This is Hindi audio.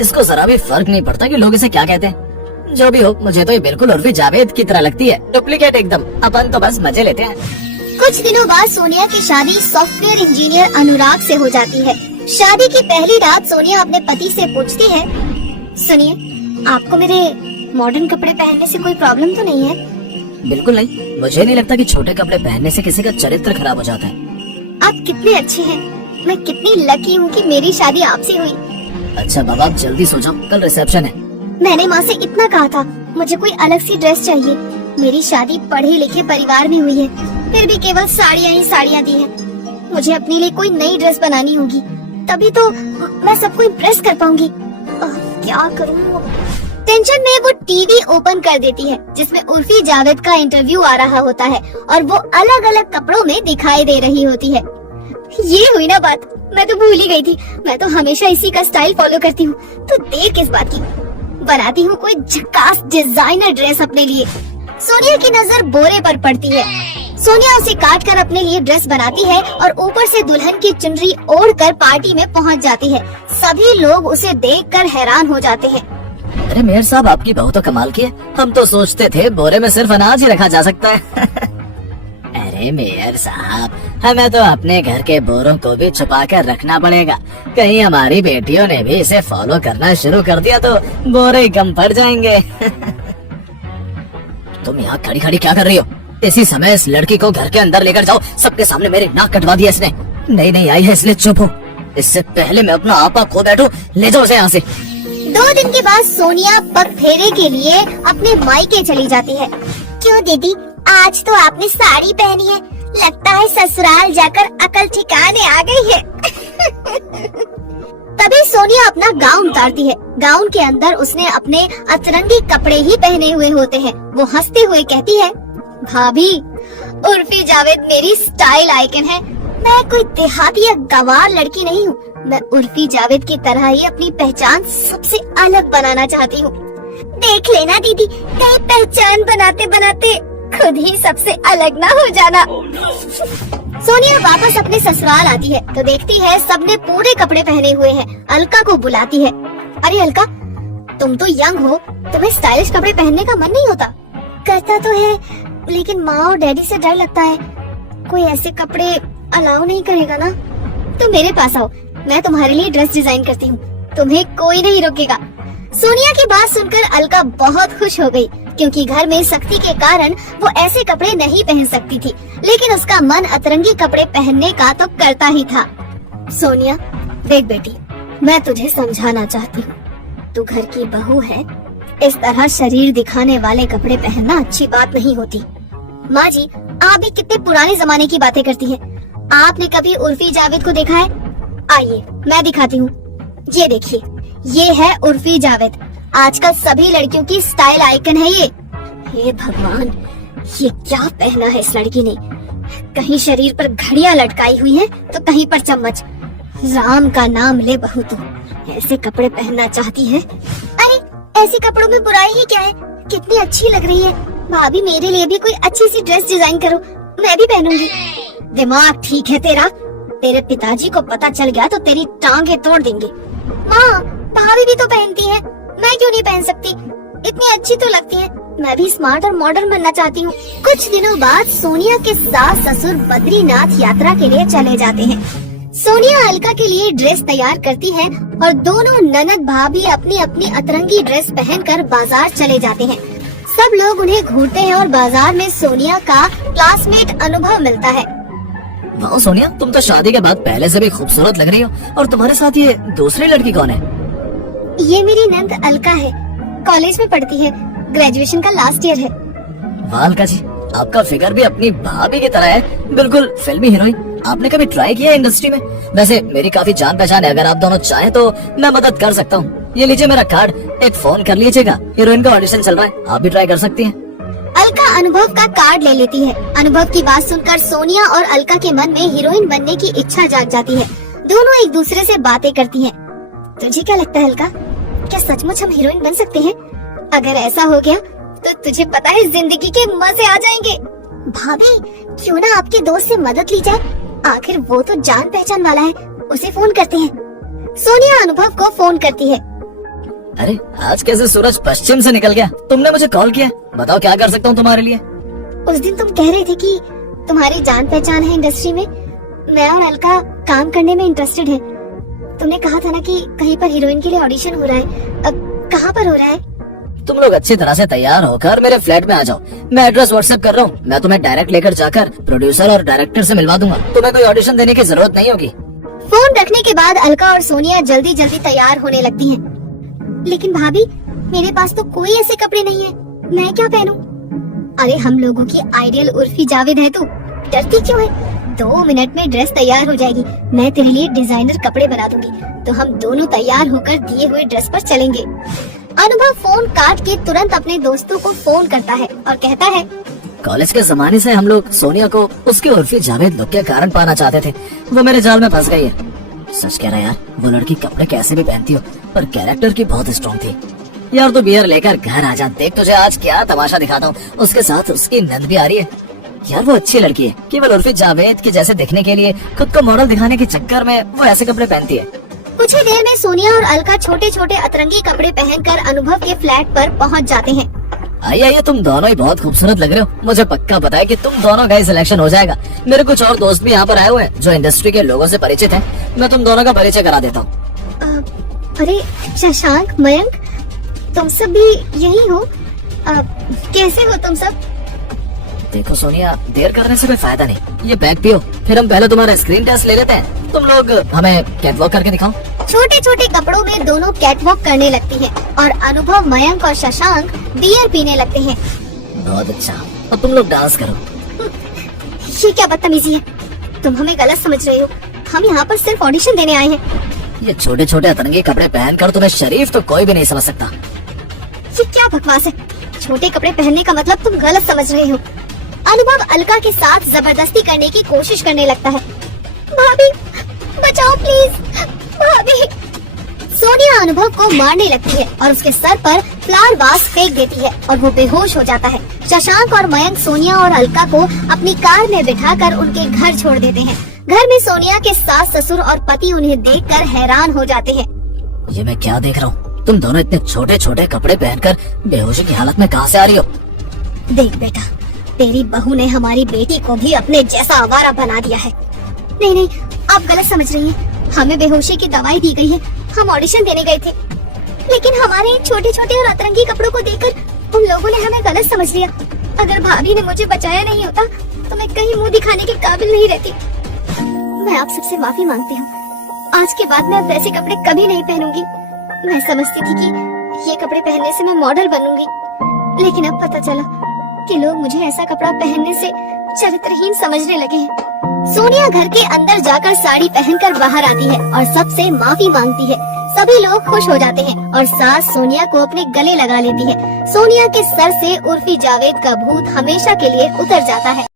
इसको जरा भी फर्क नहीं पड़ता कि लोग इसे क्या कहते हैं। जो भी हो, मुझे तो ये बिल्कुल उर्फी जावेद की तरह लगती है, डुप्लीकेट एकदम। अपन तो बस मजे लेते हैं। कुछ दिनों बाद सोनिया की शादी सॉफ्टवेयर इंजीनियर अनुराग से हो जाती है। शादी की पहली रात सोनिया अपने पति से पूछती है, सुनिए, आपको मेरे मॉडर्न कपड़े पहनने से कोई प्रॉब्लम तो नहीं है? बिल्कुल नहीं, मुझे नहीं लगता कि छोटे कपड़े पहनने से किसी का चरित्र खराब हो जाता है। आप कितने अच्छे हैं, मैं कितनी लकी हूँ कि मेरी शादी आपसे हुई। अच्छा बाबा, आप जल्दी सो जाओ, कल रिसेप्शन है। मैंने माँ से इतना कहा था, मुझे कोई अलग सी ड्रेस चाहिए। मेरी शादी पढ़े लिखे परिवार में हुई है, फिर भी केवल साड़ियाँ ही साड़ियाँ दी हैं। मुझे अपने लिए कोई नई ड्रेस बनानी होगी, तभी तो मैं सबको इम्प्रेस कर पाऊंगी। क्या करूँ? टेंशन में वो टीवी ओपन कर देती है, जिसमें उर्फी जावेद का इंटरव्यू आ रहा होता है और वो अलग अलग कपड़ों में दिखाई दे रही होती है। ये हुई ना बात, मैं तो भूल ही गई थी। मैं तो हमेशा इसी का स्टाइल फॉलो करती हूँ, तो देर किस बात की। बनाती हूँ कोई झकास डिजाइनर ड्रेस अपने लिए। सोनिया की नजर बोरे पर पड़ती है। सोनिया उसे काट कर अपने लिए ड्रेस बनाती है और ऊपर से दुल्हन की चुनरी ओढ़कर पार्टी में पहुँच जाती है। सभी लोग उसे देखकर हैरान हो जाते हैं। अरे मेयर साहब, आपकी बहू तो कमाल की है। हम तो सोचते थे बोरे में सिर्फ अनाज ही रखा जा सकता है। अरे मेयर साहब, हमें तो अपने घर के बोरों को भी छुपा कर रखना पड़ेगा। कहीं हमारी बेटियों ने भी इसे फॉलो करना शुरू कर दिया तो बोरे ही कम पड़ जाएंगे। तुम यहाँ खड़ी खड़ी क्या कर रही हो? इसी समय इस लड़की को घर के अंदर लेकर जाओ। सबके सामने मेरी नाक कटवा दिया इसने। नहीं आई है इसलिए चुप हो। इससे पहले मैं अपना आपा खो बैठूं। ले जाओ उसे यहाँ से। 2 दिन के बाद सोनिया पग फेरे के लिए अपने मायके चली जाती है। क्यों दीदी, आज तो आपने साड़ी पहनी है, लगता है ससुराल जाकर अकल ठिकाने आ गई है। तभी सोनिया अपना गाउन उतारती है। गाउन के अंदर उसने अपने अतरंगी कपड़े ही पहने हुए होते हैं। वो हंसते हुए कहती है, भाभी, उर्फी जावेद मेरी स्टाइल आइकन है। मैं कोई देहाती या गंवार लड़की नहीं हूँ। मैं उर्फी जावेद की तरह ही अपनी पहचान सबसे अलग बनाना चाहती हूँ। देख लेना दीदी, कहीं पहचान बनाते बनाते खुद ही सबसे अलग ना हो जाना। सोनिया वापस अपने ससुराल आती है तो देखती है सबने पूरे कपड़े पहने हुए हैं। अलका को बुलाती है। अरे अलका, तुम तो यंग हो, तुम्हें स्टाइलिश कपड़े पहनने का मन नहीं होता? करता तो है, लेकिन माँ और डैडी से डर लगता है। कोई ऐसे कपड़े अलाउ नहीं करेगा ना। तो मेरे पास आओ, मैं तुम्हारे लिए ड्रेस डिजाइन करती हूँ, तुम्हें कोई नहीं रोकेगा। सोनिया की बात सुनकर अलका बहुत खुश हो गई, क्योंकि घर में सख्ती के कारण वो ऐसे कपड़े नहीं पहन सकती थी, लेकिन उसका मन अतरंगी कपड़े पहनने का तो करता ही था। सोनिया, देख बेटी, मैं तुझे समझाना चाहती हूँ, तू घर की बहू है, इस तरह शरीर दिखाने वाले कपड़े पहनना अच्छी बात नहीं होती। माँ जी, आप भी कितने पुराने जमाने की बातें करती हैं। आपने कभी उर्फी जावेद को देखा है? आइए मैं दिखाती हूँ। ये देखिए, ये है उर्फी जावेद, आजकल सभी लड़कियों की स्टाइल आइकन है ये। हे भगवान, ये क्या पहना है इस लड़की ने? कहीं शरीर पर घड़ियां लटकाई हुई हैं, तो कहीं पर चम्मच। राम का नाम ले बहू, तू ऐसे कपड़े पहनना चाहती है? अरे ऐसे कपड़ों में बुराई ही क्या है, कितनी अच्छी लग रही है। भाभी, मेरे लिए भी कोई अच्छी सी ड्रेस डिजाइन करो, मैं भी पहनूंगी। दिमाग ठीक है तेरा? तेरे पिताजी को पता चल गया तो तेरी टांगे तोड़ देंगे। माँ, भाभी भी तो पहनती है, मैं क्यों नहीं पहन सकती? इतनी अच्छी तो लगती है। मैं भी स्मार्ट और मॉडर्न बनना चाहती हूँ। कुछ दिनों बाद सोनिया के सास ससुर बद्रीनाथ यात्रा के लिए चले जाते हैं। सोनिया अलका के लिए ड्रेस तैयार करती है और दोनों ननद भाभी अपनी अपनी अतरंगी ड्रेस पहनकर बाजार चले जाते हैं। सब लोग उन्हें घूरते हैं और बाजार में सोनिया का क्लासमेट अनुभव मिलता है। वाह सोनिया, तुम तो शादी के बाद पहले से भी खूबसूरत लग रही हो। और तुम्हारे साथ ये दूसरी लड़की कौन है? ये मेरी नंद अलका है, कॉलेज में पढ़ती है, ग्रेजुएशन का लास्ट ईयर है। वाह अलका जी, आपका फिगर भी अपनी भाभी की तरह है, बिल्कुल फिल्मी हीरोइन। आपने कभी ट्राई किया इंडस्ट्री में? वैसे मेरी काफी जान पहचान है, अगर आप दोनों चाहें तो मैं मदद कर सकता हूँ। ये लीजिए मेरा कार्ड, एक फोन कर लीजिएगा। हीरोइन का ऑडिशन चल रहा है, आप भी ट्राई कर सकती हैं। अलका अनुभव का कार्ड ले लेती है। अनुभव की बात सुनकर सोनिया और अलका के मन में हीरोइन बनने की इच्छा जाग जाती है। दोनों एक दूसरे से बातें करती हैं। तुझे क्या लगता है अलका, क्या सचमुच हम हीरोइन बन सकते हैं? अगर ऐसा हो गया तो तुझे पता है जिंदगी के मजे आ जाएंगे। भाभी, क्यों ना आपके दोस्त से मदद ली जाए, आखिर वो तो जान पहचान वाला है, उसे फोन करते हैं। सोनिया अनुभव को फोन करती है। अरे आज कैसे सूरज पश्चिम से निकल गया? तुमने मुझे कॉल किया, बताओ क्या कर सकता हूँ तुम्हारे लिए? उस दिन तुम कह रहे थे कि तुम्हारी जान पहचान है इंडस्ट्री में, मैं और अलका काम करने में इंटरेस्टेड है। तुमने कहा था ना कि कहीं पर हीरोइन के लिए ऑडिशन हो रहा है, अब कहाँ पर हो रहा है? तुम लोग अच्छी तरह से तैयार होकर मेरे फ्लैट में आ जाओ। मैं एड्रेस व्हाट्सएप कर रहा हूँ। मैं तुम्हें डायरेक्ट लेकर जाकर प्रोड्यूसर और डायरेक्टर से मिलवा दूंगा। तुम्हें कोई ऑडिशन देने की जरूरत नहीं होगी। फोन रखने के बाद अलका और सोनिया जल्दी जल्दी तैयार होने लगती हैं। लेकिन भाभी, मेरे पास तो कोई ऐसे कपड़े नहीं है, मैं क्या पहनूं? अरे हम लोगों की आइडियल उर्फी जावेद है तू, डरती क्यों है? 2 मिनट में ड्रेस तैयार हो जाएगी। मैं तेरे लिए डिजाइनर कपड़े बना दूंगी, तो हम दोनों तैयार होकर दिए हुए ड्रेस पर चलेंगे। अनुभव फोन काट के तुरंत अपने दोस्तों को फोन करता है और कहता है, कॉलेज के जमाने से हम लोग सोनिया को उसके उर्फी जावेद लुक के कारण पाना चाहते थे। वो मेरे जाल में फंस गई है। सच कह रहा यार, वो लड़की कपड़े कैसे भी पहनती हो, पर कैरेक्टर की बहुत स्ट्रॉन्ग थी। यार तू बियर लेकर घर आ जा, देख तुझे आज क्या तमाशा दिखाता हूँ। उसके साथ उसकी नंद भी आ रही है। यार वो अच्छी लड़की है, केवल उर्फी जावेद के जैसे दिखने के लिए खुद को मॉडल दिखाने के चक्कर में वो ऐसे कपड़े पहनती है। कुछ ही देर में सोनिया और अलका छोटे छोटे अतरंगी कपड़े पहनकर अनुभव के फ्लैट पर पहुंच जाते हैं। आइए, तुम दोनों ही बहुत खूबसूरत लग रहे हो। मुझे पक्का पता है कि तुम दोनों का ही सिलेक्शन हो जाएगा। मेरे कुछ और दोस्त भी यहाँ पर आए हुए हैं जो इंडस्ट्री के लोगों से परिचित हैं। मैं तुम दोनों का परिचय करा देता हूँ। अरे शशांक, मयंक, तुम सब भी यही हो? कैसे हो तुम सब? देखो सोनिया, देर करने से कोई फायदा नहीं। ये बैग पियो, फिर हम पहले तुम्हारा स्क्रीन टेस्ट ले लेते हैं। तुम लोग हमें कैटवॉक करके दिखाओ। छोटे छोटे कपड़ों में दोनों कैटवॉक करने लगती हैं और अनुभव, मयंक और शशांक बियर पीने लगते हैं। बहुत अच्छा, अब तुम लोग डांस करो। ये क्या बदतमीजी है? तुम हमें गलत समझ रहे हो। हम यहाँ पर सिर्फ ऑडिशन देने आए हैं। ये छोटे छोटे अतरंगी कपड़े पहनकर तुम्हें शरीफ तो कोई भी नहीं समझ सकता। ये क्या बकवास है? छोटे कपड़े पहनने का मतलब तुम गलत समझ रहे हो। अनुभव अलका के साथ जबरदस्ती करने की कोशिश करने लगता है। भाभी बचाओ प्लीज, भाभी। सोनिया अनुभव को मारने लगती है और उसके सर पर फ्लावर वास फेंक देती है और वो बेहोश हो जाता है। शशांक और मयंक सोनिया और अलका को अपनी कार में बिठाकर उनके घर छोड़ देते हैं। घर में सोनिया के सास, ससुर और पति उन्हें देखकर हैरान हो जाते हैं। ये मैं क्या देख रहा हूँ? तुम दोनों इतने छोटे छोटे कपड़े पहनकर बेहोशी की हालत में कहाँ से आ रही हो? देख बेटा, तेरी बहू ने हमारी बेटी को भी अपने जैसा आवारा बना दिया है। नहीं नहीं, आप गलत समझ रही हैं। हमें बेहोशी की दवाई दी गई है। हम ऑडिशन देने गए थे, लेकिन हमारे छोटे छोटे और अतरंगी कपड़ों को देखकर उन लोगों ने हमें गलत समझ लिया। अगर भाभी ने मुझे बचाया नहीं होता तो मैं कहीं मुंह दिखाने के काबिल नहीं रहती। मैं आप सबसे माफी मांगती हूँ। आज के बाद मैं अब वैसे कपड़े कभी नहीं पहनूंगी। मैं समझती थी कि ये कपड़े पहनने से मैं मॉडल बनूंगी, लेकिन अब पता चला कि लोग मुझे ऐसा कपड़ा पहनने से चरित्रहीन समझने लगे हैं। सोनिया घर के अंदर जाकर साड़ी पहनकर बाहर आती है और सबसे माफी मांगती है। सभी लोग खुश हो जाते हैं और सास सोनिया को अपने गले लगा लेती है। सोनिया के सर से उर्फी जावेद का भूत हमेशा के लिए उतर जाता है।